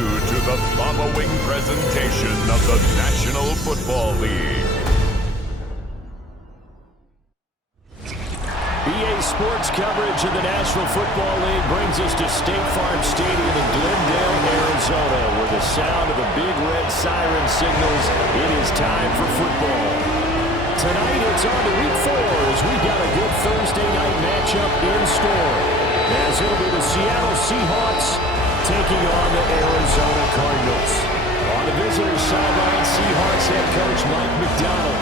you to the following presentation of the National Football League. EA Sports coverage of the National Football League brings us to State Farm Stadium in Glendale, Arizona, where the sound of the big red siren signals it is time for football. Tonight it's on to Week 4 as we've got a good Thursday night matchup in store, as it'll be the Seattle Seahawks taking on the Arizona Cardinals. On the visitor's sideline, Seahawks head coach Mike McDonald.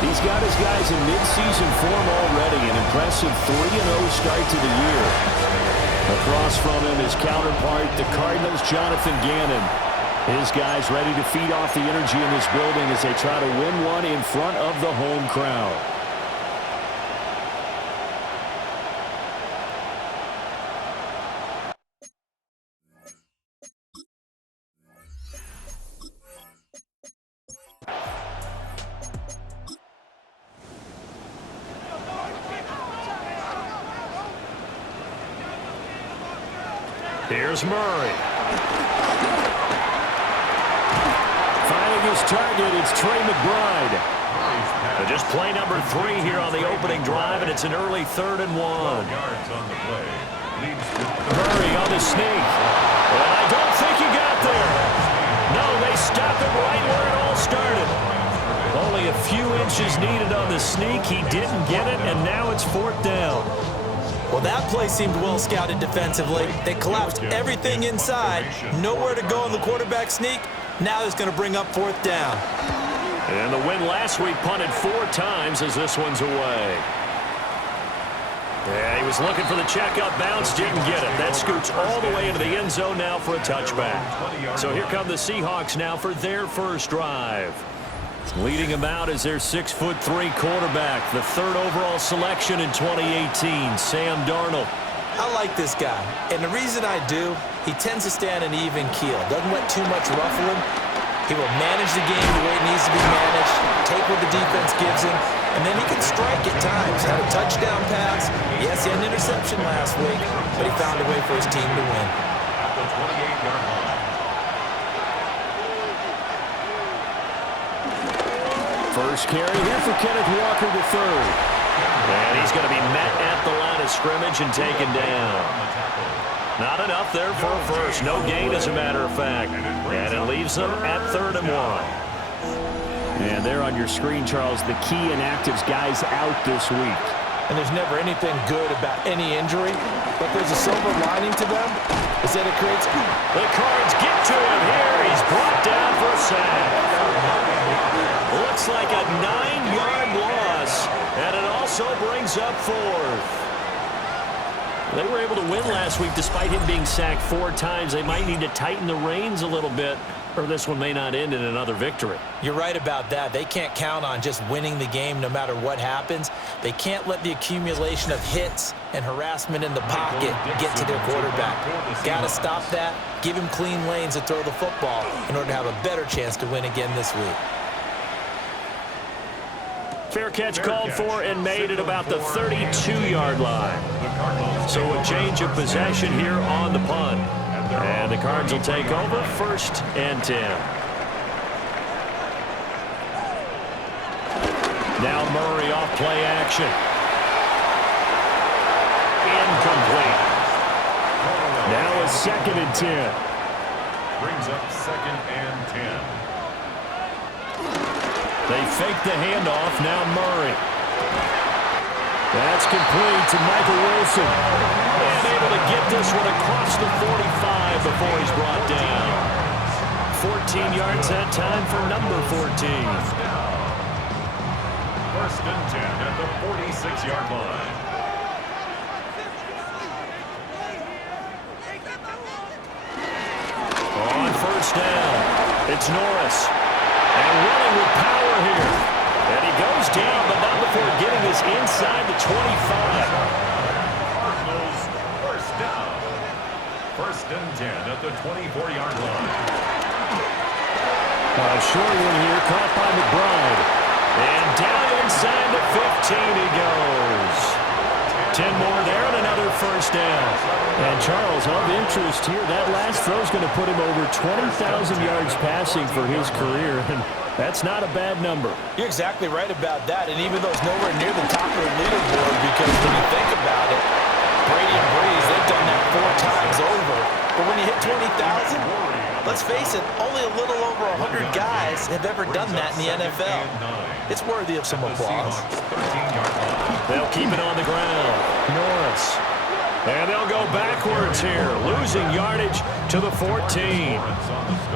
He's got his guys in mid-season form already, an impressive 3-0 start to the year. Across from him, his counterpart, the Cardinals' Jonathan Gannon. His guys ready to feed off the energy in this building as they try to win one in front of the home crowd. Here's Murray. Finding his target, it's Trey McBride. Just play number 3 here on the opening drive, and it's an early 3rd and 1. Murray on the sneak. Well, I don't think he got there. No, they stopped him right where it all started. Only a few inches needed on the sneak. He didn't get it, and now it's 4th down. Well, that play seemed well scouted defensively. They collapsed everything inside. Nowhere to go in the quarterback sneak. Now it's going to bring up 4th down. And the win last week punted 4 times as this one's away. Yeah, he was looking for the checkup bounce, didn't get it. That scoots all the way into the end zone now for a touchback. So here come the Seahawks now for their first drive. Leading him out is their 6'3" quarterback, the 3rd overall selection in 2018, Sam Darnold. I like this guy, and the reason I do, he tends to stay on an even keel, doesn't let too much ruffle him. He will manage the game the way it needs to be managed, take what the defense gives him, and then he can strike at times. Had a touchdown pass. Yes, he had an interception last week, but he found a way for his team to win. At the 28-yard line. First carry here for Kenneth Walker III. And he's going to be met at the line of scrimmage and taken down. Not enough there for a first. No gain, as a matter of fact. And it leaves them at 3rd and 1. And there on your screen, Charles, the key inactives guys out this week. And there's never anything good about any injury, but there's a silver lining to them, is that it creates... The Cards get to him here. He's brought down for a sack. Looks like a 9-yard loss, and it also brings up 4th. They were able to win last week despite him being sacked 4 times. They might need to tighten the reins a little bit, or this one may not end in another victory. You're right about that. They can't count on just winning the game no matter what happens. They can't let the accumulation of hits and harassment in the pocket get to their quarterback. Got to stop that, give him clean lanes to throw the football in order to have a better chance to win again this week. Fair catch called for and made at about the 32-yard line. So a change of possession here on the punt. And the Cards will take over 1st and 10. Now Murray off play action. Incomplete. Now a 2nd and 10. Brings up 2nd and 10. They fake the handoff. Now Murray. That's complete to Michael Wilson. And able to get this one across the 45 before he's brought down. 14 yards that time for number 14. 1st and 10 at the 46-yard line. On 1st down, it's Norris. And running with power here. And he goes down, but not before getting this inside the 25. Cardinals 1st down. 1st and 10 at the 24-yard line. A short one here, caught by McBride. And down inside the 15 he goes. 10 more there and another first down. And Charles, of interest here, that last throw is going to put him over 20,000 yards passing for his career, and that's not a bad number. You're exactly right about that, and even though it's nowhere near the top of the leaderboard, because when you think about it, Brady and Breeze, they've done that 4 times over. But when you hit 20,000, let's face it, only a little over 100 guys have ever done that in the NFL. It's worthy of some applause. They'll keep it on the ground. Norris. And they'll go backwards here, losing yardage to the 14.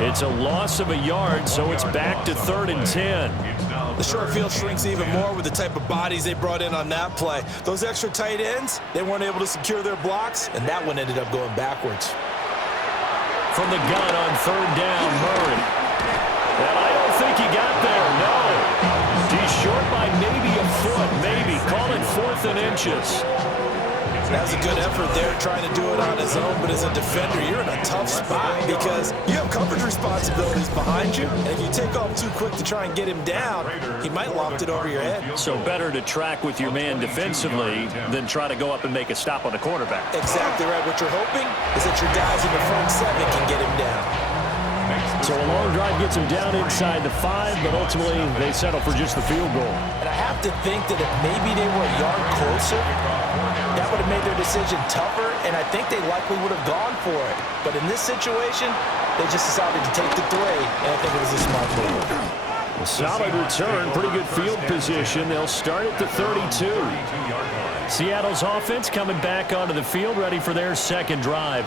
It's a loss of a yard, so it's back to 3rd and 10. The short field shrinks even more with the type of bodies they brought in on that play. Those extra tight ends, they weren't able to secure their blocks, and that one ended up going backwards. From the gun on 3rd down, Murray. And I don't think he got there, no. He's short by maybe a foot, maybe. Call it 4th and inches. That was a good effort there trying to do it on his own, but as a defender, you're in a tough spot because you have coverage responsibilities behind you, and if you take off too quick to try and get him down, he might loft it over your head. So better to track with your man defensively than try to go up and make a stop on the quarterback. Exactly right. What you're hoping is that your guys in the front 7 can get him down. So a long drive gets him down inside the 5, but ultimately they settle for just the field goal. And I have to think that if maybe they were a yard closer, that would have made their decision tougher, and I think they likely would have gone for it. But in this situation, they just decided to take the 3, and I think it was a smart move. A solid return, pretty good field position. They'll start at the 32. Seattle's offense coming back onto the field, ready for their second drive.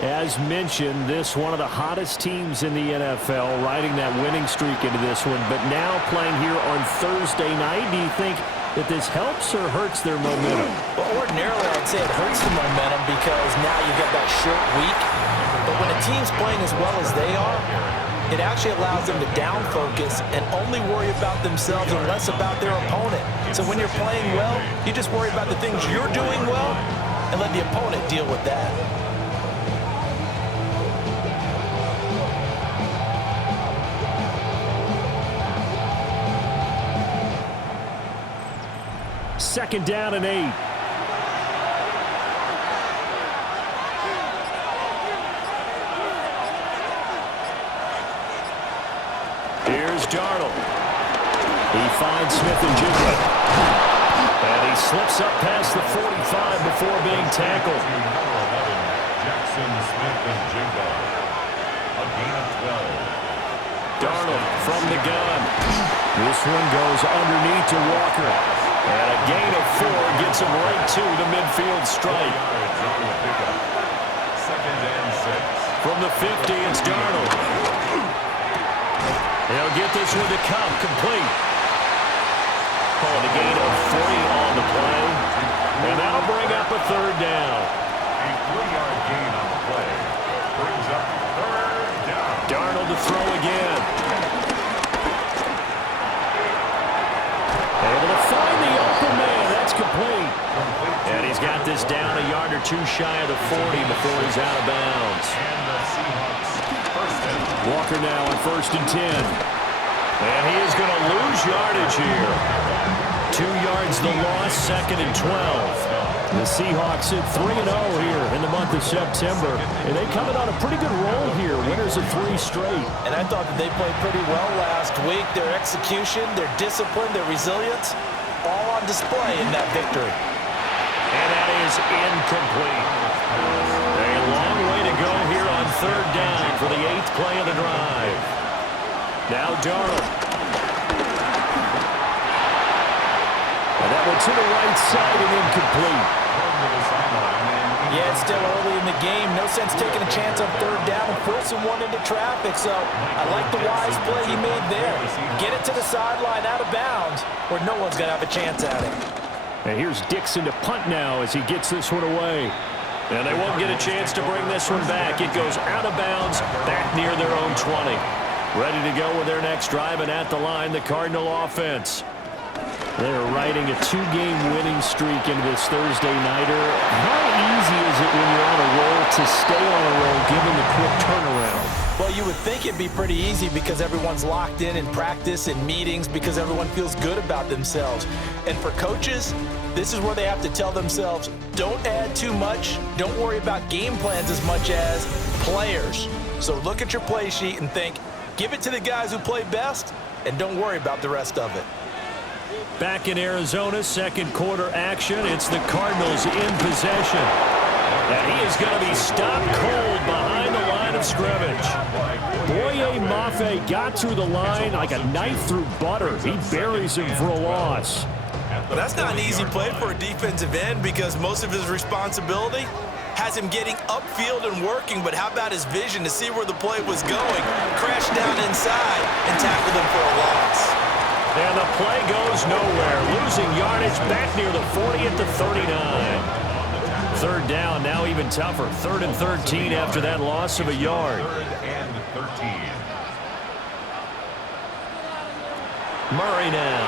As mentioned, this one of the hottest teams in the NFL, riding that winning streak into this one, but now playing here on Thursday night. Do you think that this helps or hurts their momentum? Well, ordinarily, I'd say it hurts the momentum because now you get that short week. But when a team's playing as well as they are, it actually allows them to down focus and only worry about themselves and less about their opponent. So when you're playing well, you just worry about the things you're doing well and let the opponent deal with that. Second down and 8. Here's Darnold. He finds Smith and Jigba. And he slips up past the 45 before being tackled. Jackson Smith and Jigba. A gain of 12. Darnold from the gun. This one goes underneath to Walker. And a gain of 4 gets him right to the midfield stripe. Second and 6. From the 50, it's Darnold. He'll get this one to come complete. Calling a gain of 3 on the play. And that'll bring up a 3rd down. A 3-yard gain on the play. Brings up 3rd down. Darnold to throw again. Able to find the open man. That's complete. And he's got this down a yard or 2 shy of the 40 before he's out of bounds. And the Seahawks first down. Walker now on 1st and 10. And he is going to lose yardage here. 2 yards the loss, 2nd and 12. The Seahawks at 3-0 here in the month of September. And they coming on a pretty good roll here. Winners of 3 straight. And I thought that they played pretty well last week. Their execution, their discipline, their resilience, all on display in that victory. And that is incomplete. A long way to go here on 3rd down for the 8th play of the drive. Now Darnold. And that one to the right side and incomplete. Yeah, it's still early in the game. No sense taking a chance on 3rd down and forcing one into traffic. So I like the wise play he made there. Get it to the sideline out of bounds where no one's going to have a chance at it. And here's Dixon to punt now as he gets this one away. And they won't get a chance to bring this one back. It goes out of bounds back near their own 20. Ready to go with their next drive, and at the line, the Cardinal offense. They're riding a 2-game winning streak into this Thursday nighter. How easy is it when you're on a roll to stay on a roll given the quick turnaround? Well, you would think it'd be pretty easy because everyone's locked in practice and meetings because everyone feels good about themselves. And for coaches, this is where they have to tell themselves, don't add too much, don't worry about game plans as much as players. So look at your play sheet and think, give it to the guys who play best, and don't worry about the rest of it. Back in Arizona, second quarter action. It's the Cardinals in possession. And he is going to be stopped cold behind the line of scrimmage. Boye Mafe got through the line like a knife through butter. He buries him for a loss. Well, that's not an easy play for a defensive end because most of his responsibility has him getting upfield and working, but how about his vision to see where the play was going, crashed down inside, and tackled him for a loss. And the play goes nowhere, losing yardage back near the 40 at the 39. Third down, now even tougher. 3rd and 13 after that loss of a yard. 3rd and 13. Murray now.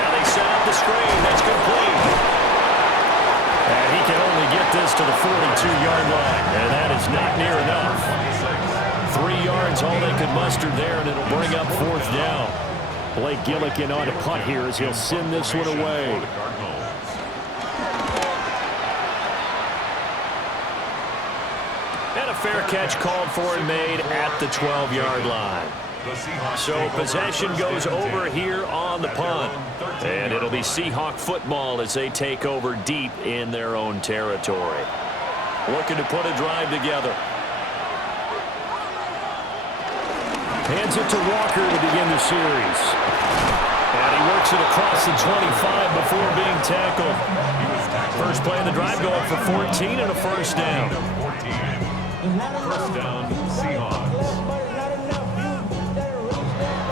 Now they set up the screen. That's complete. And he can only get this to the 42-yard line. And that is not near enough. 3 yards, all they could muster there, and it'll bring up 4th down. Blake Gillikin on to punt here as he'll send this one away. And a fair catch called for and made at the 12-yard line. So possession goes over here on the punt. And it'll be Seahawk football as they take over deep in their own territory. Looking to put a drive together. Hands it to Walker to begin the series. And he works it across the 25 before being tackled. First play of the drive going for 14 and a first down. First down, Seahawks.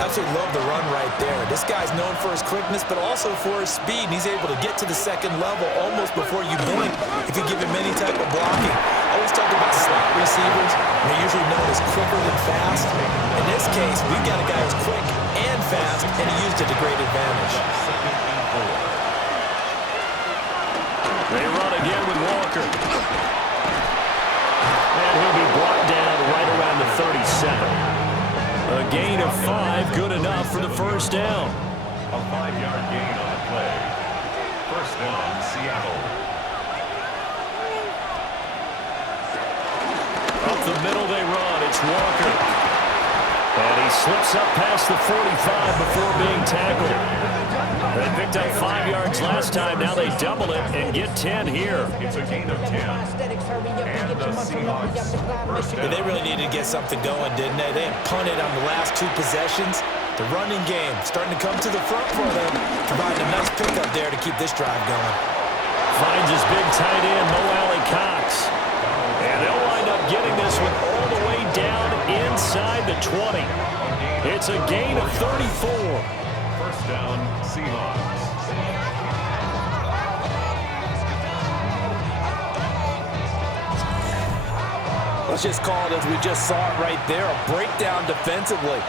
Absolutely love the run right there. This guy's known for his quickness, but also for his speed. And he's able to get to the second level almost before you blink if you give him any type of blocking. I always talk about slot receivers. They're usually known as quicker than fast. In this case, we've got a guy who's quick and fast, and he used it to great advantage. They run again with Walker. And he'll be brought down right around the 37. A gain of 5, good enough for the first down. A 5-yard gain on the play. First down, Seattle. Up the middle they run. It's Walker. And he slips up past the 45 before being tackled. They picked up 5 yards last time. Now they double it and get 10 here. It's a gain of 10. And the Seahawks first down. They really needed to get something going, didn't they? They had punted on the last 2 possessions. The running game starting to come to the front for them, providing a nice pickup there to keep this drive going. Finds his big tight end, Mo Alley Cox. And they'll wind up getting this one all the way down inside the 20. It's a gain of 34. First down, Seahawks. Let's just call it as we just saw it right there, a breakdown defensively.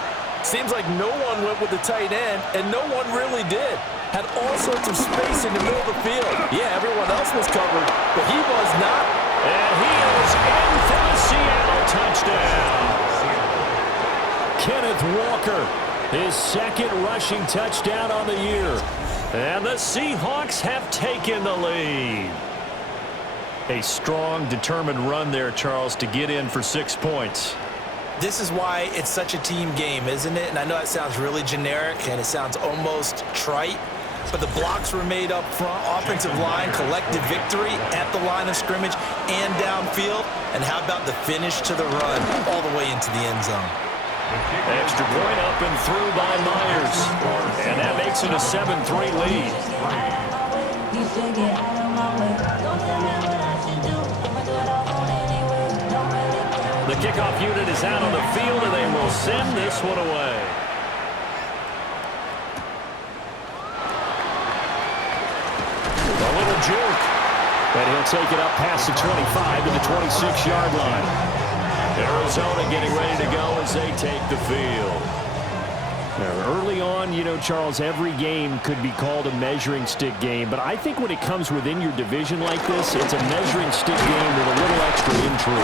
Seems like no one went with the tight end, and no one really did. Had all sorts of space in the middle of the field. Yeah, everyone else was covered, but he was not. And he is in for the Seattle touchdown. Kenneth Walker, his second rushing touchdown on the year. And the Seahawks have taken the lead. A strong, determined run there, Charles, to get in for 6 points. This is why it's such a team game, isn't it? And I know that sounds really generic, and it sounds almost trite, but the blocks were made up front, offensive line, collective victory at the line of scrimmage and downfield. And how about the finish to the run all the way into the end zone? Extra point up and through by Myers. And that makes it a 7-3 lead. The kickoff unit is out on the field, and they will send this one away. A little juke. And he'll take it up past the 25 to the 26-yard line. Arizona getting ready to go as they take the field. Now, early on, you know, Charles, every game could be called a measuring stick game, but I think when it comes within your division like this, it's a measuring stick game with a little extra intrigue.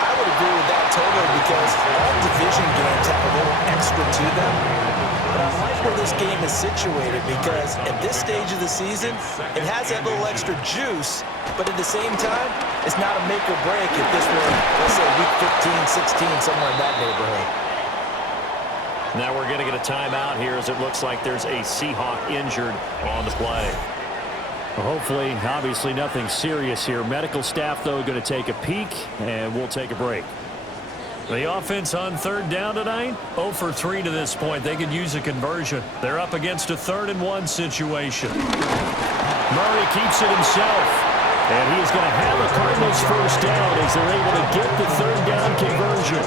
I would agree with that totally because all division games have a little extra to them. But I like where this game is situated because at this stage of the season, it has that little extra juice, but at the same time, it's not a make or break if this were, let's say, week 15, 16, somewhere in that neighborhood. Now we're going to get a timeout here as it looks like there's a Seahawk injured on the play. Well, hopefully, obviously nothing serious here. Medical staff, though, going to take a peek, and we'll take a break. The offense on third down tonight, 0 for 3 to this point. They could use a conversion. They're up against a 3rd-and-1 situation. Murray keeps it himself. And he is going to have a Cardinals first down as they're able to get the 3rd down conversion.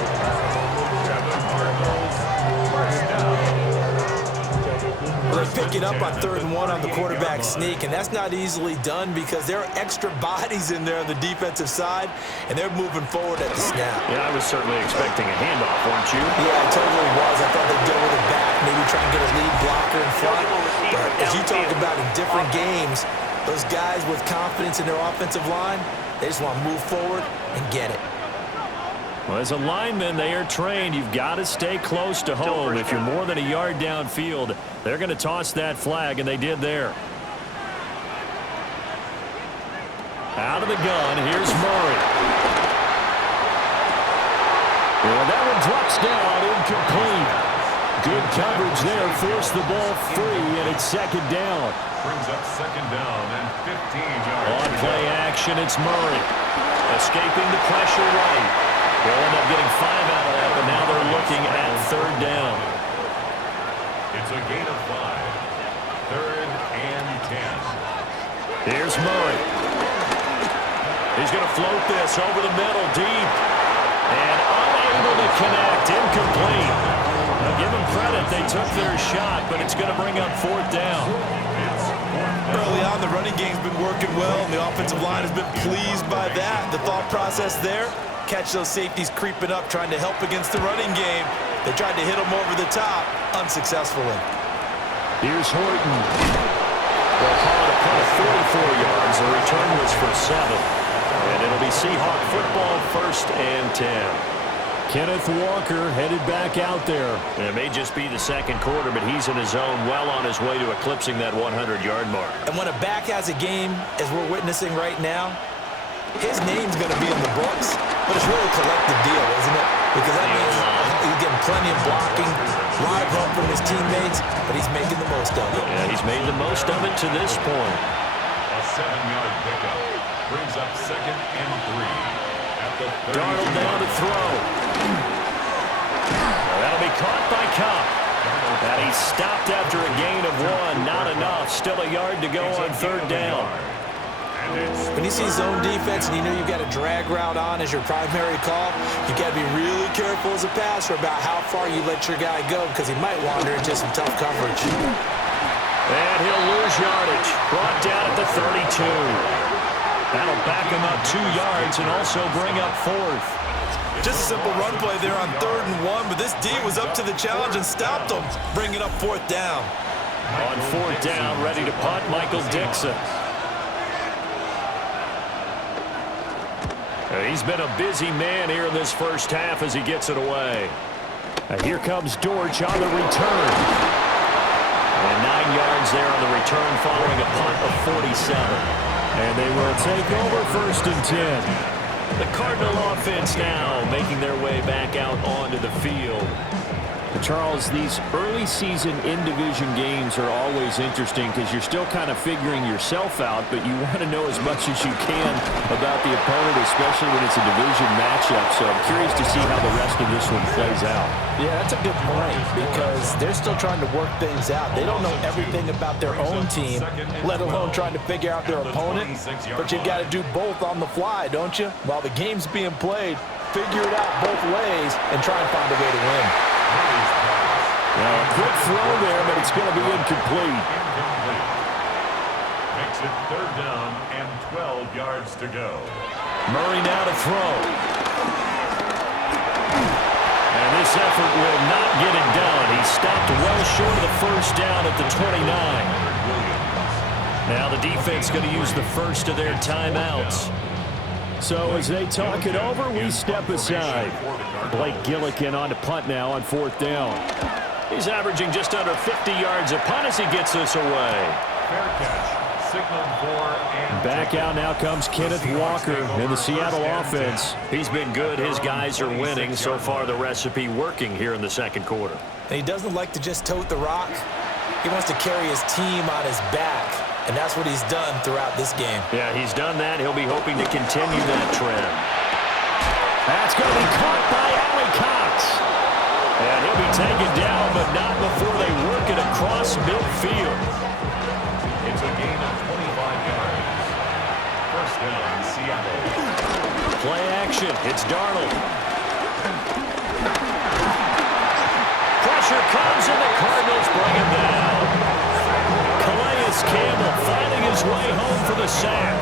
Well, they pick it up on 3rd and 1 on the quarterback sneak, and that's not easily done because there are extra bodies in there on the defensive side, and they're moving forward at the snap. Yeah, I was certainly expecting a handoff, weren't you? Yeah, I totally was. I thought they'd go with it back, maybe try and get a lead blocker in front. But as you talk about in different games, those guys with confidence in their offensive line, they just want to move forward and get it. Well, as a lineman, they are trained. You've got to stay close to home. If you're more than a yard downfield, they're going to toss that flag, and they did there. Out of the gun, here's Murray. And that one drops down, incomplete. Good coverage there, forced the ball free, and it's 2nd down. Brings up 2nd down and 15 yards. On play action, it's Murray. Escaping the pressure right. They'll end up getting 5 out of that, but now they're looking at 3rd down. It's a gain of 5. 3rd and 10. Here's Murray. He's going to float this over the middle, deep. And unable to connect, incomplete. Now give them credit, they took their shot, but it's going to bring up 4th down. Early on, the running game's been working well, and the offensive line has been pleased by that. The thought process there, catch those safeties creeping up, trying to help against the running game. They tried to hit them over the top, unsuccessfully. Here's Horton. They'll call it a punt of 44 yards. The return was for 7. And it'll be Seahawk football, 1st and 10. Kenneth Walker headed back out there. It may just be the 2nd quarter, but he's in his zone, well on his way to eclipsing that 100-yard mark. And when a back has a game, as we're witnessing right now, his name's going to be in the books, but it's really a collective deal, isn't it? Because that means he's getting plenty of blocking, a lot of help from his teammates, but he's making the most of it. Yeah, he's made the most of it to this point. A 7-yard pickup brings up 2nd and 3. At the 32. Darnold down to throw. That'll be caught by Cobb. And he stopped after a gain of 1. Not enough. Still a yard to go on 3rd down. When you see zone defense and you know you've got a drag route on as your primary call, you got to be really careful as a passer about how far you let your guy go because he might wander into some tough coverage. And he'll lose yardage. Brought down at the 32. That'll back him up 2 yards and also bring up 4th. Just a simple run play there on 3rd and 1, but this D was up to the challenge and stopped him, bringing up 4th down. On 4th down, ready to punt, Michael Dixon. He's been a busy man here in this first half as he gets it away. Here comes Dortch on the return. And 9 yards there on the return following a punt of 47. And they will take over 1st and 10. The Cardinal offense now making their way back out onto the field. Charles, these early season in-division games are always interesting because you're still kind of figuring yourself out, but you want to know as much as you can about the opponent, especially when it's a division matchup. So I'm curious to see how the rest of this one plays out. Yeah, that's a good point because they're still trying to work things out. They don't know everything about their own team, let alone trying to figure out their opponent. But you've got to do both on the fly, don't you? While the game's being played, figure it out both ways and try and find a way to win. Well, a quick throw there, but it's going to be incomplete. Makes it 3rd down and 12 yards to go. Murray now to throw. And this effort will not get it done. He stopped well short of the 1st down at the 29. Now the defense going to use the first of their timeouts. So as they talk it over, we step aside. Blake Gillikin on to punt now on 4th down. He's averaging just under 50 yards a punt as he gets this away. Fair catch. Signaled for and Back out now comes Kenneth Walker in the Seattle offense. He's been good. His guys are winning. So far, the recipe working here in the second quarter. And he doesn't like to just tote the rock. He wants to carry his team on his back, and that's what he's done throughout this game. Yeah, he's done that. He'll be hoping to continue that trend. That's going to be caught by Allie Cox. And he'll be taken down, but not before they work it across midfield. It's a gain of 25 yards. First down, Seattle. Play action. It's Darnold. Pressure comes, and the Cardinals bring him down. Calais Campbell finding his way home for the sack.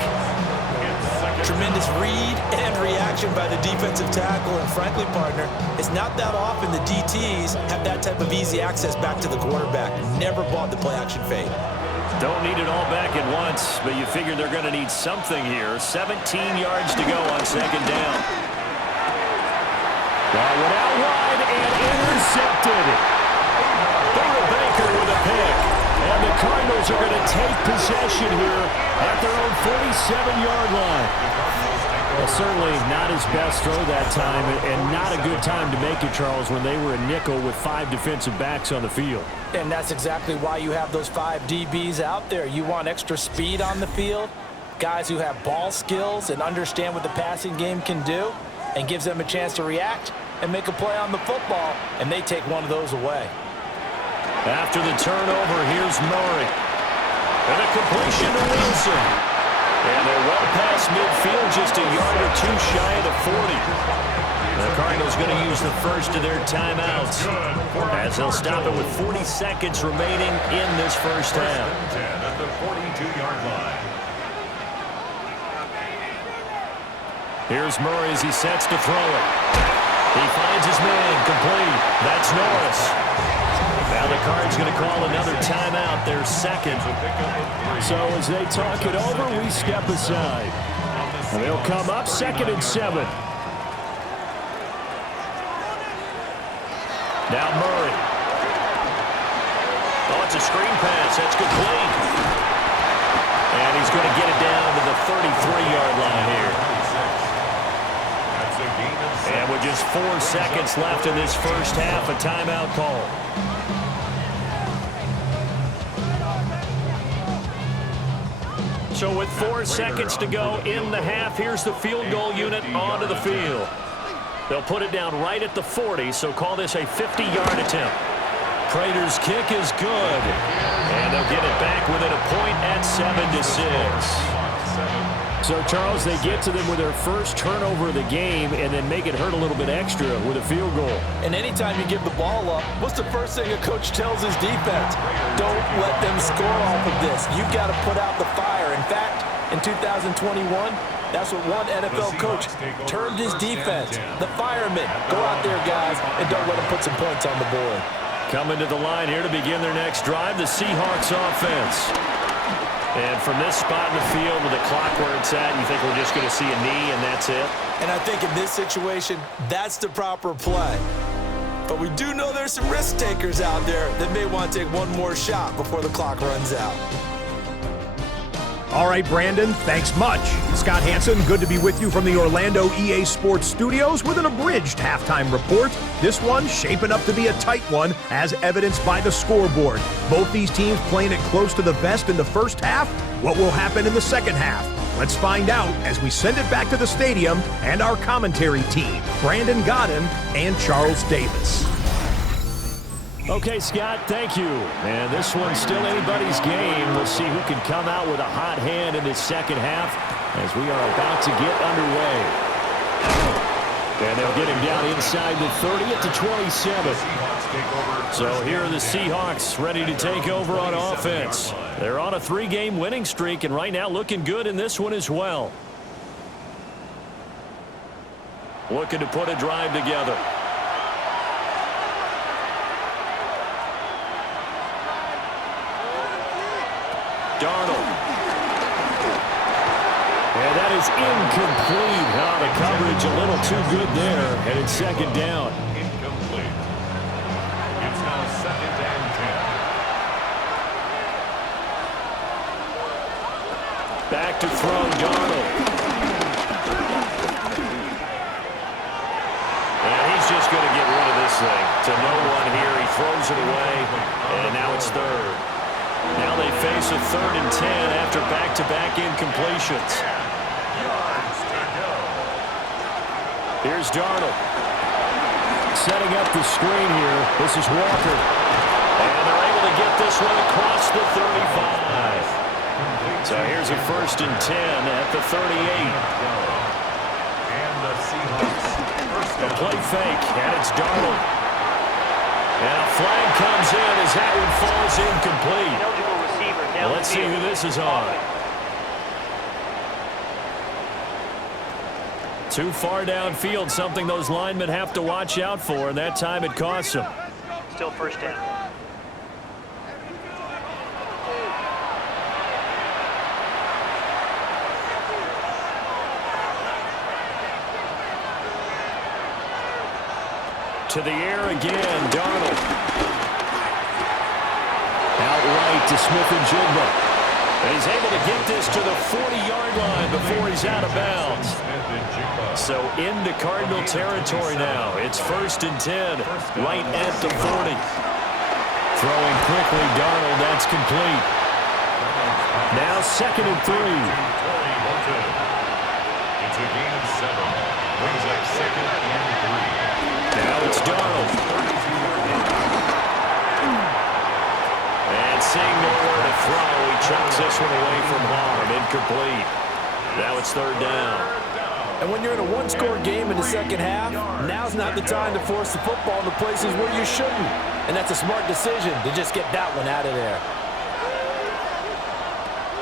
Tremendous read and reaction by the defensive tackle, and frankly, partner, it's not that often the DTs have that type of easy access back to the quarterback. Never bought the play-action fade. Don't need it all back at once, but you figure they're going to need something here. 17 yards to go on second down. That went out wide and intercepted. Baker with a pick. And the Cardinals are going to take possession here at their own 47-yard line. Well, certainly not his best throw that time, and not a good time to make it, Charles, when they were a nickel with 5 defensive backs on the field. And that's exactly why you have those 5 DBs out there. You want extra speed on the field, guys who have ball skills and understand what the passing game can do, and gives them a chance to react and make a play on the football, and they take one of those away. After the turnover, here's Murray. And a completion to Wilson. And they're well past midfield, just a yard or two shy of the 40. The Cardinals going to use the first of their timeouts, as they'll stop it with 40 seconds remaining in this first half. 10 at the 42-yard line. Here's Murray as he sets to throw it. He finds his man, complete. That's Norris. Now the Cards going to call another timeout, their second. So as they talk it over, we step aside. And they'll come up 2nd and 7. Now Murray. Oh, it's a screen pass. That's complete. And he's going to get it down to the 33-yard line here. And with just 4 seconds left in this first half, a timeout call. So with 4 seconds to go in the half, here's the field goal unit onto the field. They'll put it down right at the 40, so call this a 50-yard attempt. Prater's kick is good. And they'll get it back within a point at 7-6. So, Charles, they get to them with their first turnover of the game and then make it hurt a little bit extra with a field goal. And anytime you give the ball up, what's the first thing a coach tells his defense? Don't let them score off of this. You've got to put out the fire. In fact, in 2021, that's what one NFL coach termed his defense. The firemen. Go out there, guys, and don't let them put some points on the board. Coming to the line here to begin their next drive, the Seahawks offense. And from this spot in the field with the clock where it's at, you think we're just going to see a knee and that's it? And I think in this situation, that's the proper play. But we do know there's some risk takers out there that may want to take one more shot before the clock runs out. All right, Brandon, thanks much. Scott Hansen, good to be with you from the Orlando EA Sports Studios with an abridged halftime report. This one shaping up to be a tight one, as evidenced by the scoreboard. Both these teams playing it close to the vest in the first half. What will happen in the second half? Let's find out as we send it back to the stadium and our commentary team, Brandon Godden and Charles Davis. Okay, Scott, thank you. And this one's still anybody's game. We'll see who can come out with a hot hand in this second half as we are about to get underway. And they'll get him down inside the 30 at the 27. So here are the Seahawks ready to take over on offense. They're on a 3-game winning streak, and right now looking good in this one as well. Looking to put a drive together. Darnold. And that is incomplete. Oh, the coverage a little too good there, and it's second down. Incomplete. It's now 2nd and 10. Back to throw, Darnold. And he's just going to get rid of this thing. To no one here. He throws it away, and now it's third. Now they face a 3rd and 10 after back-to-back incompletions. Here's Darnold. Setting up the screen here. This is Walker. And they're able to get this one across the 35. So here's a 1st and 10 at the 38. And the Seahawks first A down. play fake, and it's Darnold. And a flag comes in as that one falls incomplete. Well, let's see who this is on. Too far downfield, something those linemen have to watch out for, and that time it costs them. Still first down. To the air again, Darnold. Outright to Smith-Njigba. And he's able to get this to the 40-yard line before he's out of bounds. So into Cardinal territory now. It's 1st and 10, right at the 40. Throwing quickly, Darnold, that's complete. Now 2nd and 3. It's a gain of 7. Brings up 2nd and 3. Now it's Darnold. And seeing nowhere to throw, he chucks this one away from harm. Incomplete. Now it's 3rd down. And when you're in a one-score game in the second half, now's not the time to force the football into places where you shouldn't. And that's a smart decision to just get that one out of there.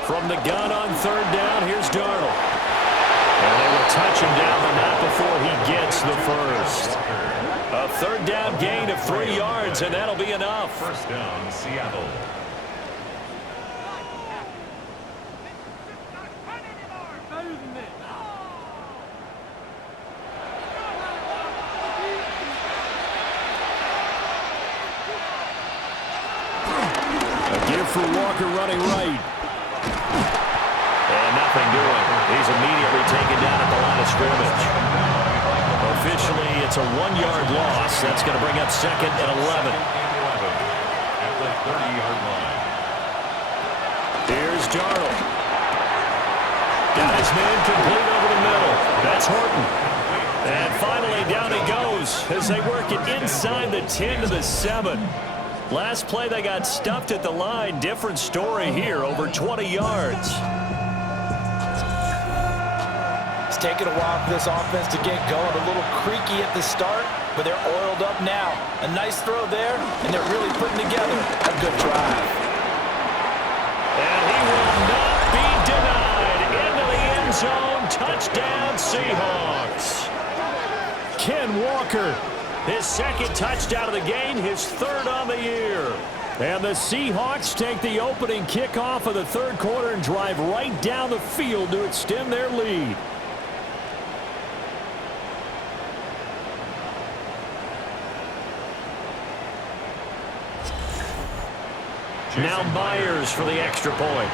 From the gun on 3rd down, here's Darnold. And they will touch him down the map before he gets the first. A 3rd down gain of 3 yards, and that'll be enough. First down, Seattle. A give for Walker running right. And nothing doing. He's immediately taken down at the line of scrimmage. Officially, it's a 1-yard loss. That's going to bring up 2nd and 11. At the 30-yard line. Here's Darnold. Got his man complete over the middle. That's Horton. And finally, down he goes as they work it inside the 10 to the 7. Last play, they got stuffed at the line. Different story here, over 20 yards. It's taken a while for this offense to get going. A little creaky at the start, but they're oiled up now. A nice throw there, and they're really putting together a good drive. And he will not be denied. Into the end zone. Touchdown, Seahawks. Ken Walker, his 2nd touchdown of the game, his 3rd on the year. And the Seahawks take the opening kickoff of the 3rd quarter and drive right down the field to extend their lead. Now Myers for the extra point.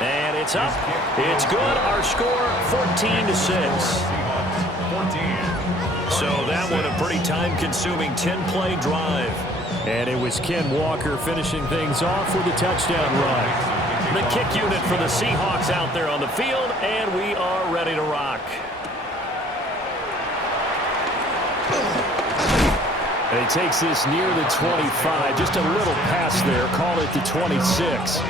And it's up. It's good. Our score, 14-6. So that one a pretty time-consuming 10-play drive. And it was Ken Walker finishing things off with a touchdown run. The kick unit for the Seahawks out there on the field, and we are ready to rock. And he takes this near the 25, just a little pass there, call it the 26.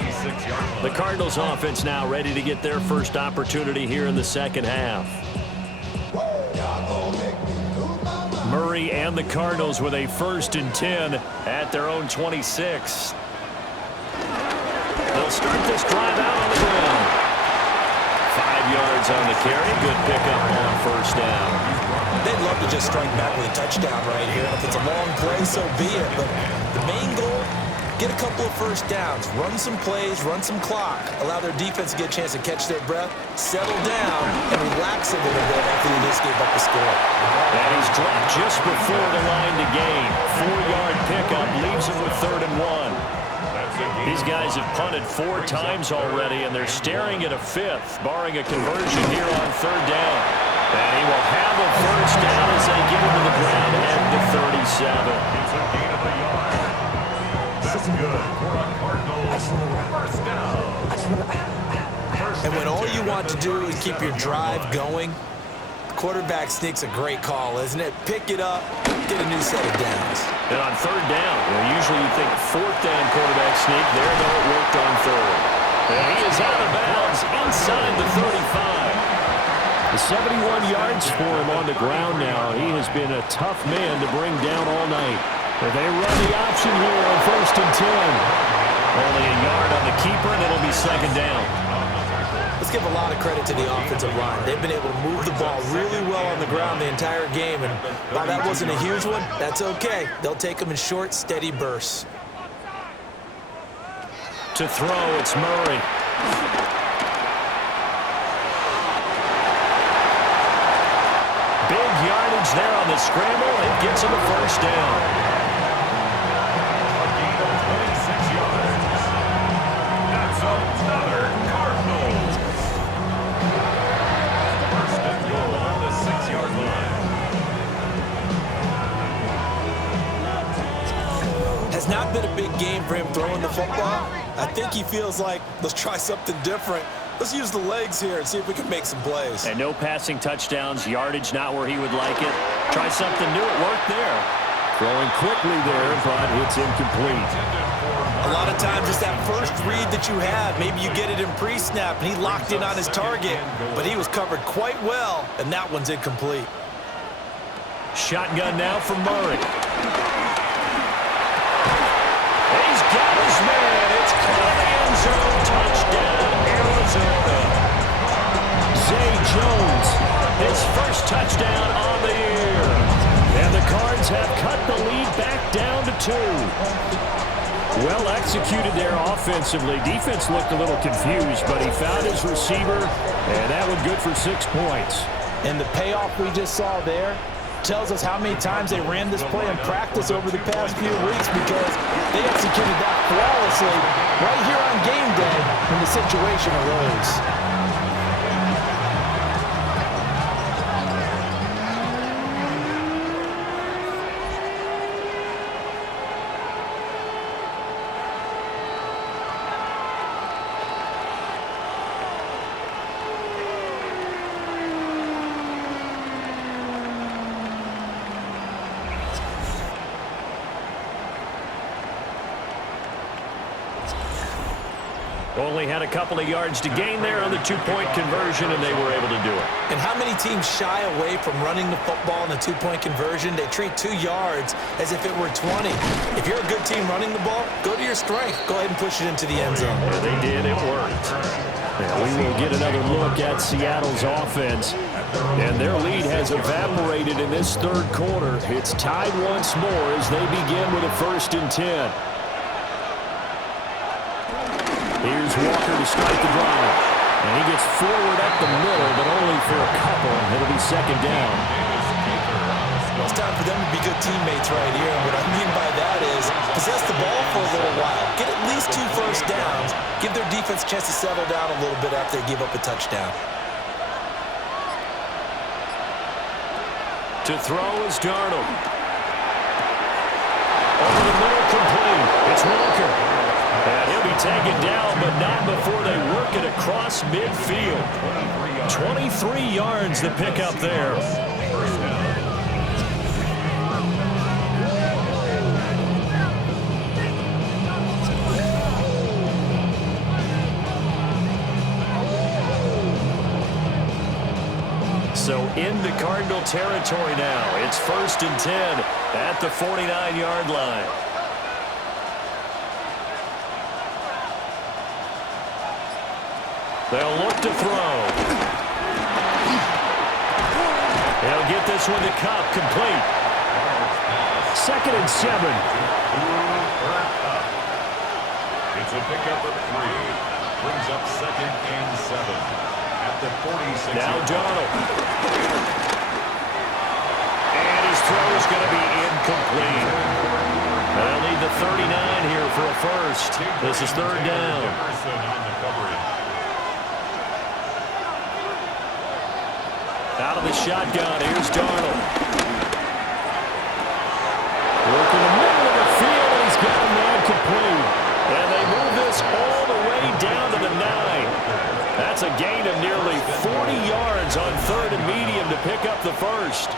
The Cardinals offense now ready to get their first opportunity here in the second half. Murray and the Cardinals with a 1st and 10 at their own 26. They'll start this drive out on the ground. 5 yards on the carry, good pickup on 1st down. They'd love to just strike back with a touchdown right here. If it's a long play, so be it. But the main goal, Get a couple of first downs, run some plays, run some clock, allow their defense to get a chance to catch their breath, settle down, and relax a little bit after they just gave up a score. And he's dropped just before the line to gain. 4-yard pickup leaves him with 3rd and 1. These guys have punted 4 times already, and they're staring at a 5th, barring a conversion here on 3rd down. And he will have a first down as they get him to the ground at the 37. It's a gain of a yard. That's good for a Cardinals first down. And when all you want to do is keep your drive going, the quarterback sneak's a great call, isn't it? Pick it up, get a new set of downs. And on 3rd down, usually you think 4th down quarterback sneak. There, though, it worked on 3rd. And he is out of bounds inside the 35. 71 yards for him on the ground now. He has been a tough man to bring down all night. They run the option here on 1st and 10. Only a yard on the keeper, and it'll be 2nd down. Let's give a lot of credit to the offensive line. They've been able to move the ball really well on the ground the entire game, and while that wasn't a huge one, that's okay. They'll take them in short, steady bursts. To throw, it's Murray. Big yardage there on the scramble. It gets him a first down. A gain of 26 yards. That's another Cardinals. First and goal on the 6-yard line. Has not been a big game for him throwing the football. I think he feels like, let's try something different. Let's use the legs here and see if we can make some plays. And no passing touchdowns, yardage not where he would like it. Try something new, it worked there. Throwing quickly there, but it's incomplete. A lot of times it's that first read that you have. Maybe you get it in pre-snap and he locked in on his target, but he was covered quite well, and that one's incomplete. Shotgun now for Murray. He's got his man. It's caught in the end zone. Touchdown, Arizona. Zay Jones, his first touchdown on the year. And the Cards have cut the lead back down to 2. Well executed there offensively. Defense looked a little confused, but he found his receiver, and that one good for 6 points. And the payoff we just saw there tells us how many times they ran this play in practice over the past few weeks, because they executed that flawlessly right here on game day when the situation arose. Only had a couple of yards to gain there on the 2-point conversion, and they were able to do it. And how many teams shy away from running the football in the 2-point conversion? They treat 2 yards as if it were 20. If you're a good team running the ball, go to your strength. Go ahead and push it into the end zone. Yeah, they did. It worked. Now we will get another look at Seattle's offense. And their lead has evaporated in this 3rd quarter. It's tied once more as they begin with a 1st and 10. Here's Walker to start the drive. And he gets forward up the middle, but only for a couple. It'll be 2nd down. Well, it's time for them to be good teammates right here. And what I mean by that is possess the ball for a little while. Get at least 2 first downs. Give their defense a chance to settle down a little bit after they give up a touchdown. To throw is Darnold. Over the middle, complete. It's Walker. And he'll be taken down, but not before they work it across midfield. 23 yards to pick up there. So into Cardinal territory now. It's 1st and 10 at the 49-yard line. They'll look to throw. They'll get this one to Cup, complete. 2nd and 7. It's a pickup of 3. Brings up 2nd and 7 at the 46. Now Darnold. And his throw is going to be incomplete. They'll need the 39 here for a first. This is 3rd down. Jefferson on the coverage. Out of the shotgun, here's Darnold. Working the middle of the field, and he's got a man complete. And they move this all the way down to the 9. That's a gain of nearly 40 yards on 3rd and medium to pick up the first.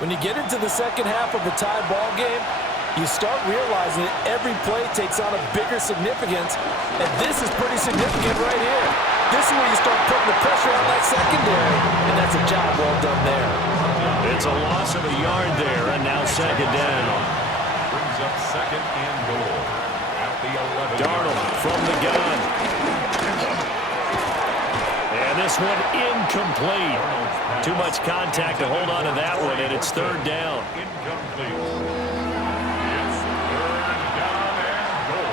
When you get into the second half of a tie ball game, you start realizing that every play takes on a bigger significance, and this is pretty significant right here. This is where you start putting the pressure on that secondary, and that's a job well done there. It's a loss of a yard there, and now 2nd down. Brings up 2nd and goal at the 11. Darnold from the gun. And this one incomplete. Too much contact to hold on to that one, and it's 3rd down. Incomplete. It's 3rd down and goal.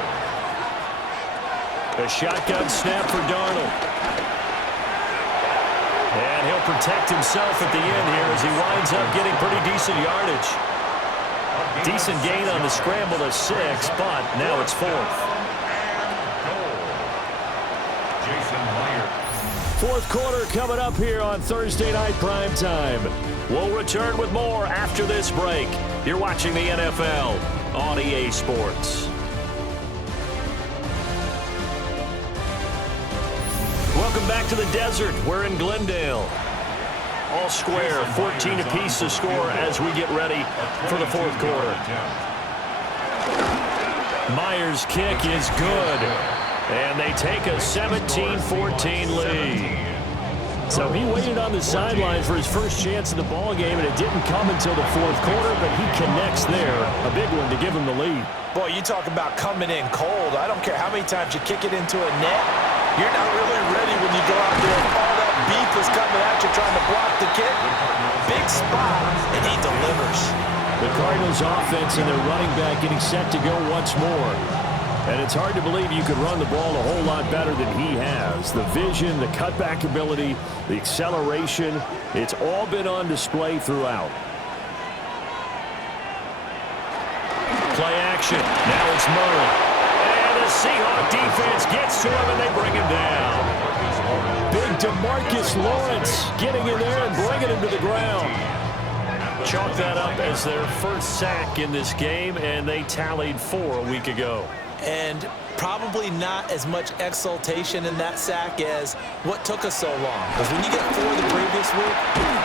A shotgun snap for Darnold. And he'll protect himself at the end here as he winds up getting pretty decent yardage. Decent gain on the scramble to 6, but now it's 4th. Jason Myers. 4th quarter coming up here on Thursday Night Primetime. We'll return with more after this break. You're watching the NFL on EA Sports. Welcome back to the desert. We're in Glendale. All square, 14 apiece to score as we get ready for the 4th quarter. Myers' kick is good. And they take a 17-14 lead. So he waited on the sideline for his first chance in the ball game, and it didn't come until the 4th quarter, but he connects there. A big one to give him the lead. Boy, you talk about coming in cold. I don't care how many times you kick it into a net. You're not really ready when you go out there and all that beef is coming at you trying to block the kick. Big spot, and he delivers. The Cardinals offense and their running back getting set to go once more. And it's hard to believe you could run the ball a whole lot better than he has. The vision, the cutback ability, the acceleration, it's all been on display throughout. Play action. Now it's Murray. And the Seahawks defense gets to him, and they bring him down. Big DeMarcus Lawrence getting in there and bringing him to the ground. Chalk that up as their first sack in this game, and they tallied 4 a week ago. And probably not as much exultation in that sack as what took us so long. Because when you get 4 the previous week,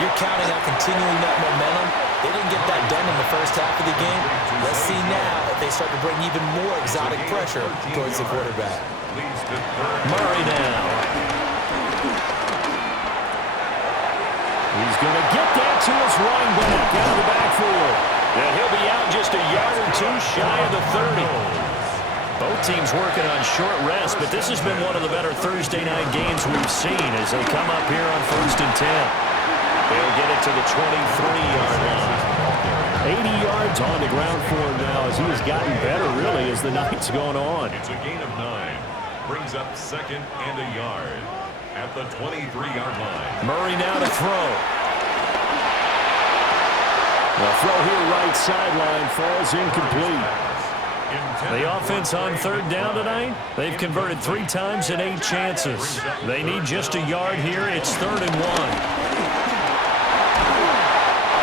you're counting on continuing that momentum. They didn't get that done in the first half of the game. Let's see now if they start to bring even more exotic pressure towards the quarterback. Murray now. He's going to get that to his running back out of the backfield. And he'll be out just a yard or 2 shy of the 30. Both teams working on short rest, but this has been one of the better Thursday night games we've seen as they come up here on 1st and 10. They'll get it to the 23-yard line. 80 yards on the ground for him now as he has gotten better, really, as the night's gone on. It's a gain of 9. Brings up 2nd and a yard at the 23-yard line. Murray now to throw. The throw here right sideline falls incomplete. The offense on 3rd down tonight, they've converted 3 times in 8 chances. They need just a yard here. It's 3rd and 1.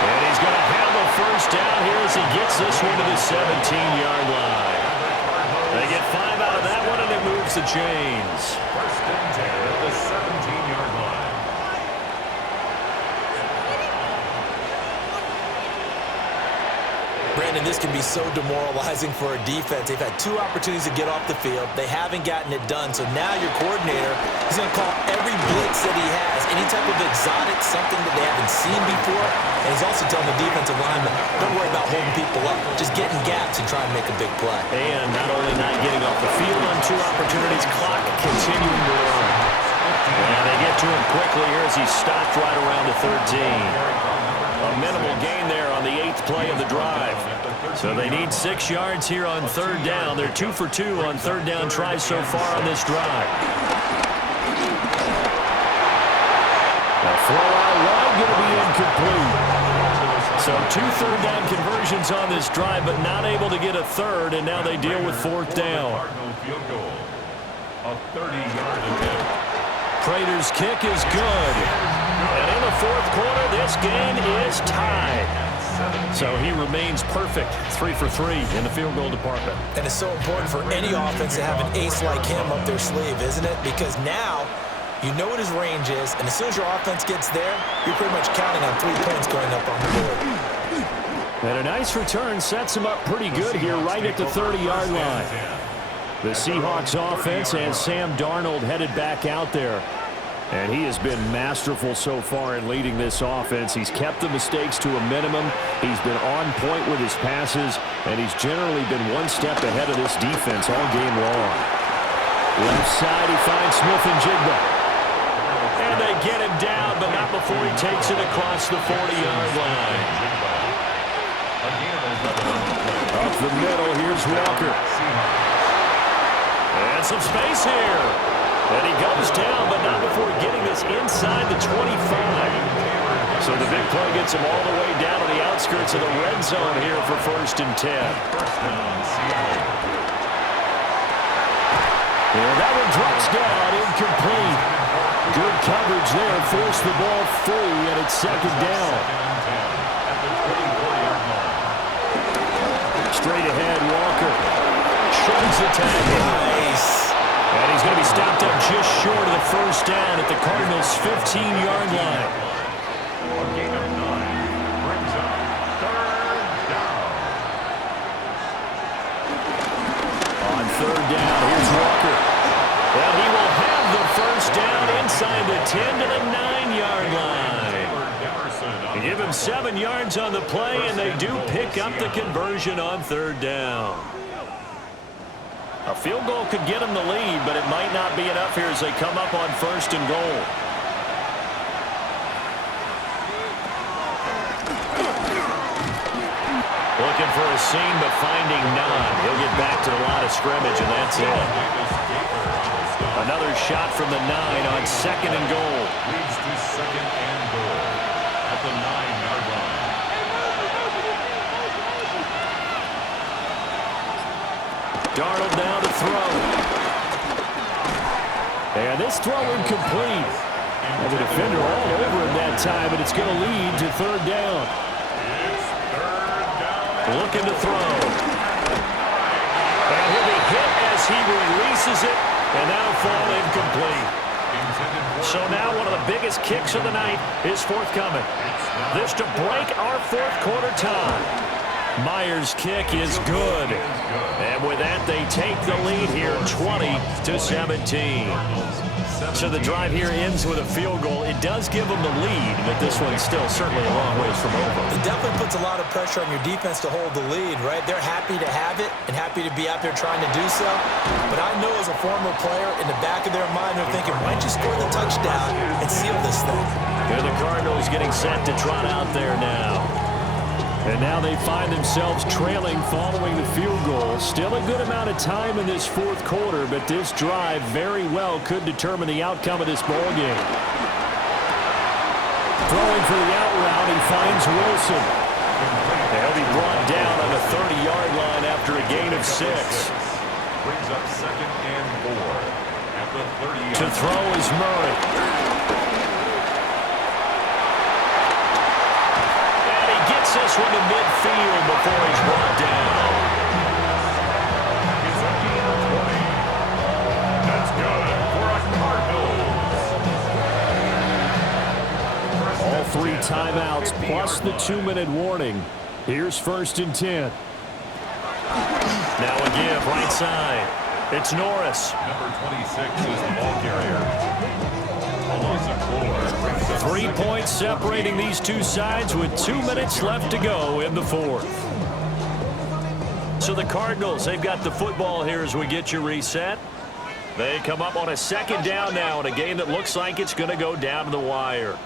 And he's going to have a first down here as he gets this one to the 17-yard line. They get 5 out of that one, and it moves the chains. 1st and 10 at the 17-yard line. Brandon, this can be so demoralizing for a defense. They've had 2 opportunities to get off the field. They haven't gotten it done. So now your coordinator is going to call every blitz that he has, any type of exotic, something that they haven't seen before. And he's also telling the defensive lineman, don't worry about holding people up. Just get in gaps and try and make a big play. And not only not getting off the field on 2 opportunities, clock continuing to run. And they get to him quickly here as he stopped right around the 13. A minimal gain there on the 8th play of the drive. So they need 6 yards here on 3rd down. They're 2 for 2 on 3rd down tries so far on this drive. The throw out wide going to be incomplete. So 2 3rd down conversions on this drive, but not able to get a 3rd, and now they deal with 4th down. A 30-yard attempt. Prater's kick is good. And in the 4th quarter, this game is tied. So he remains perfect, 3 for 3 in the field goal department. And it's so important for any offense to have an ace like him up their sleeve, isn't it? Because now you know what his range is, and as soon as your offense gets there, you're pretty much counting on 3 points going up on the board. And a nice return sets him up pretty good here right at the 30-yard line. The Seahawks offense and Sam Darnold headed back out there. And he has been masterful so far in leading this offense. He's kept the mistakes to a minimum. He's been on point with his passes, and he's generally been one step ahead of this defense all game long. Left side, he finds Smith and Jigba. And they get him down, but not before he takes it across the 40-yard line. Up the middle, here's Walker. And some space here. And he goes down, but not before getting this inside the 25. So the big play gets him all the way down to the outskirts of the red zone here for 1st and 10. And that one drops down, incomplete. Good coverage there, forced the ball free, and it's 2nd down. Straight ahead, Walker. Shrugs the tackle. Nice. And he's going to be stopped up just short of the 1st down at the Cardinals' 15-yard line. A gain of 9 brings up 3rd down. On 3rd down, here's Walker. And he will have the 1st down inside the 10 to the 9-yard line. They give him 7 yards on the play, and they do pick up the conversion on 3rd down. A field goal could get them the lead, but it might not be enough here as they come up on 1st and goal. Looking for a seam, but finding none. He'll get back to the line of scrimmage, and that's it. Another shot from the 9 on 2nd and goal. Leads to 2nd and goal at the 9-yard line. Darnold now to throw. And this throw incomplete. And the defender all over him that time, and it's going to lead to 3rd down. It's 3rd down. Looking to throw. And he'll be hit as he releases it, and that'll fall incomplete. So now one of the biggest kicks of the night is forthcoming. This to break our 4th quarter tie. Myers' kick is good. And with that, they take the lead here 20-17. So the drive here ends with a field goal. It does give them the lead, but this one's still certainly a long ways from over. It definitely puts a lot of pressure on your defense to hold the lead, right? They're happy to have it and happy to be out there trying to do so. But I know as a former player, in the back of their mind, they're thinking, why don't you score the touchdown and seal this thing? And the Cardinals getting set to trot out there now. And now they find themselves trailing following the field goal. Still a good amount of time in this 4th quarter, but this drive very well could determine the outcome of this ball game. Throwing for the out route, he finds Wilson. He'll be brought down on the 30-yard line after a gain of 6. Brings up 2nd and 4 at the 30-yard line. To throw is Murray. This one to midfield before he's brought down. It's a gain of 20. That's good for a Cardinals. All 3 timeouts plus the 2-minute warning. Here's 1st and 10. Now a give right side. It's Norris. Number 26 is the ball carrier. 3 points separating these two sides with 2 minutes left to go in the 4th. So the Cardinals, they've got the football here as we get you reset. They come up on a second down now in a game that looks like it's going to go down to the wire.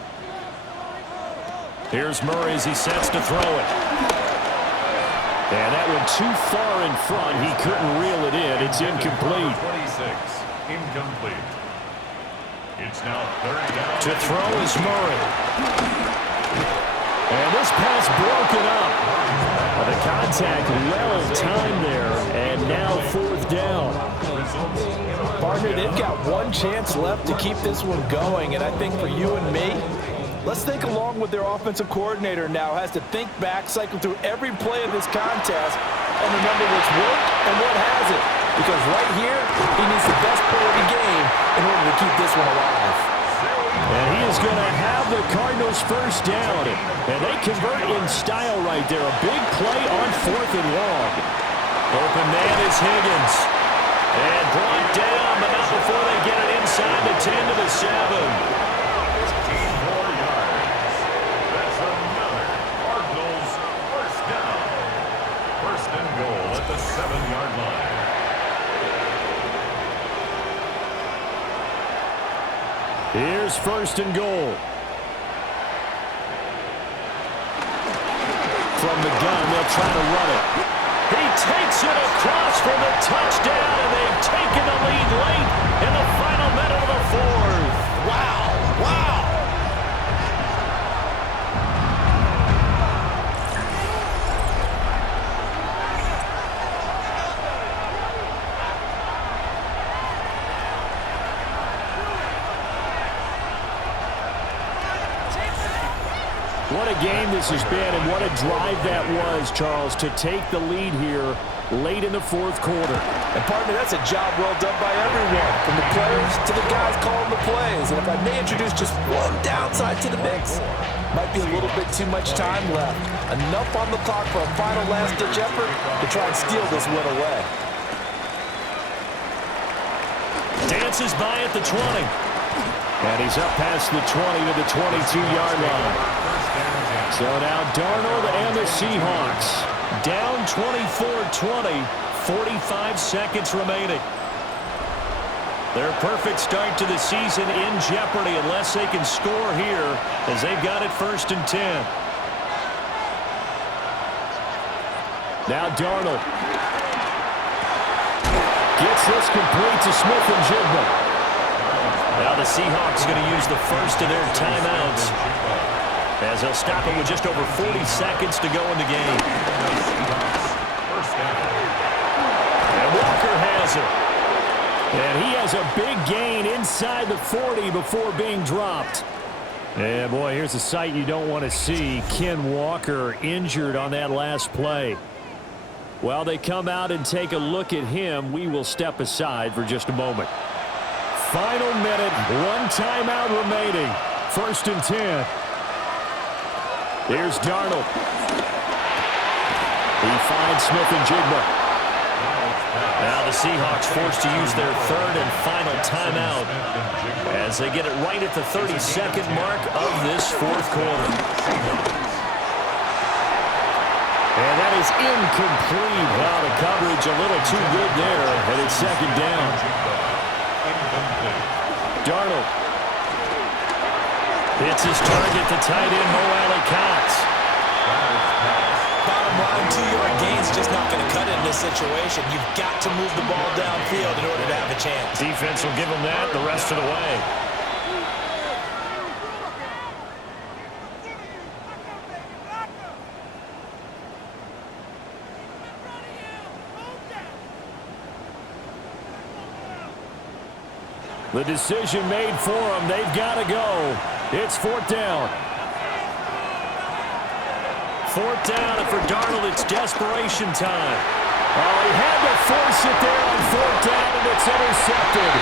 Here's Murray as he sets to throw it. And that went too far in front. He couldn't reel it in. It's incomplete. 26, incomplete. It's now third down. To throw is Murray. And this pass broken up. The contact well timed there. And now fourth down. Partner, they've got one chance left to keep this one going. And I think for you and me, let's think along with their offensive coordinator now. Has to think back, cycle through every play of this contest, and remember what's worked and what hasn't. Because right here, he needs the best play of the game in order to keep this one alive. And he is going to have the Cardinals first down. And they convert in style right there. A big play on fourth and long. Open man is Higgins. And brought down, but not before they get it inside the 10 to the 7. 15 more yards. That's another Cardinals first down. First and goal at the 7-yard line. Here's first and goal. From the gun, they'll try to run it. He takes it across for the touchdown, and they've taken the lead late in the final minute of the fourth. Wow, wow. What a game this has been, and what a drive that was, Charles, to take the lead here late in the fourth quarter. And, partner, that's a job well done by everyone, from the players to the guys calling the plays. And if I may introduce just one downside to the mix, might be a little bit too much time left. Enough on the clock for a final last-ditch effort to try and steal this win away. Dances by at the 20. And he's up past the 20 to the 22-yard line. So now Darnold and the Seahawks down 24-20, 45 seconds remaining. Their perfect start to the season in jeopardy unless they can score here as they've got it first and 10. Now Darnold gets this complete to Smith and Jigba. Now the Seahawks going to use the first of their timeouts as they'll stop it with just over 40 seconds to go in the game. And Walker has it. And he has a big gain inside the 40 before being dropped. Yeah, boy, here's a sight you don't want to see. Ken Walker injured on that last play. While they come out and take a look at him, we will step aside for just a moment. Final minute, one timeout remaining. First and 10. Here's Darnold. He finds Smith and Jigba. Now the Seahawks forced to use their third and final timeout as they get it right at the 32nd mark of this fourth quarter. And that is incomplete. Wow, the coverage a little too good there, and it's second down. Darnold hits his target, the tight end, Mo Alley-Cox. Bottom line, 2-yard gain's just not going to cut it in this situation. You've got to move the ball downfield in order to have a chance. Defense will give them that the rest of the way. The decision made for them. They've got to go. It's fourth down. Fourth down, and for Darnold, it's desperation time. Oh, he had to force it there on fourth down, and it's intercepted.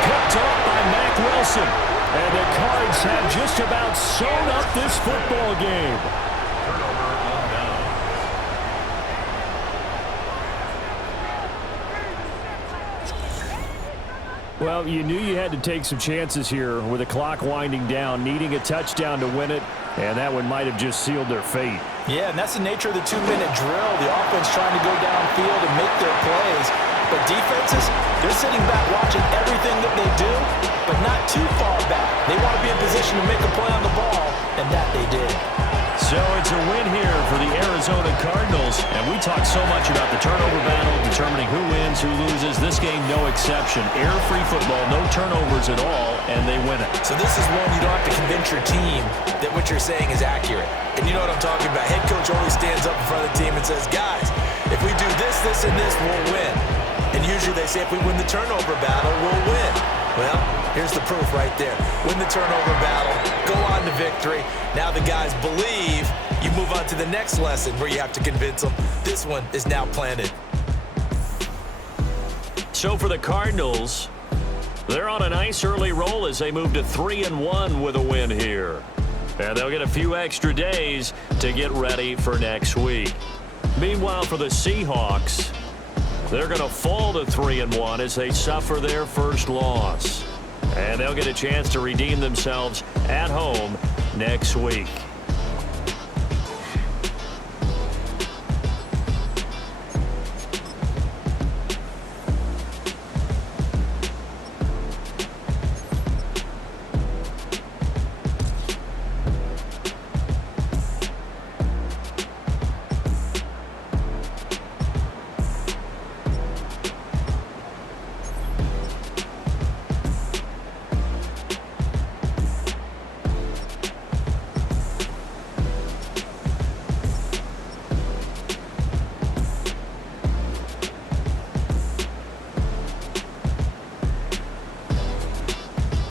Picked off by Mack Wilson. And the Cards have just about sewn up this football game. Turnover on down. Well, you knew you had to take some chances here with the clock winding down, needing a touchdown to win it, and that one might have just sealed their fate. Yeah, and that's the nature of the 2-minute drill. The offense trying to go downfield and make their plays. But defenses, they're sitting back watching everything that they do, but not too far back. They want to be in position to make a play on the ball, and that they did. So it's a win here for the Arizona Cardinals, and we talked so much about the turnover battle, determining who wins, who loses. This game, no exception. Air-free football, no turnovers at all, and they win it. So this is one you don't have to convince your team that what you're saying is accurate. And you know what I'm talking about. Head coach always stands up in front of the team and says, guys, if we do this, this, and this, we'll win. And usually they say if we win the turnover battle, we'll win. Well, here's the proof right there. Win the turnover battle, go on to victory. Now the guys believe. You move on to the next lesson where you have to convince them. This one is now planted. So for the Cardinals, they're on a nice early roll as they move to 3-1 with a win here. And they'll get a few extra days to get ready for next week. Meanwhile, for the Seahawks, they're going to fall to 3-1 as they suffer their first loss. And they'll get a chance to redeem themselves at home next week.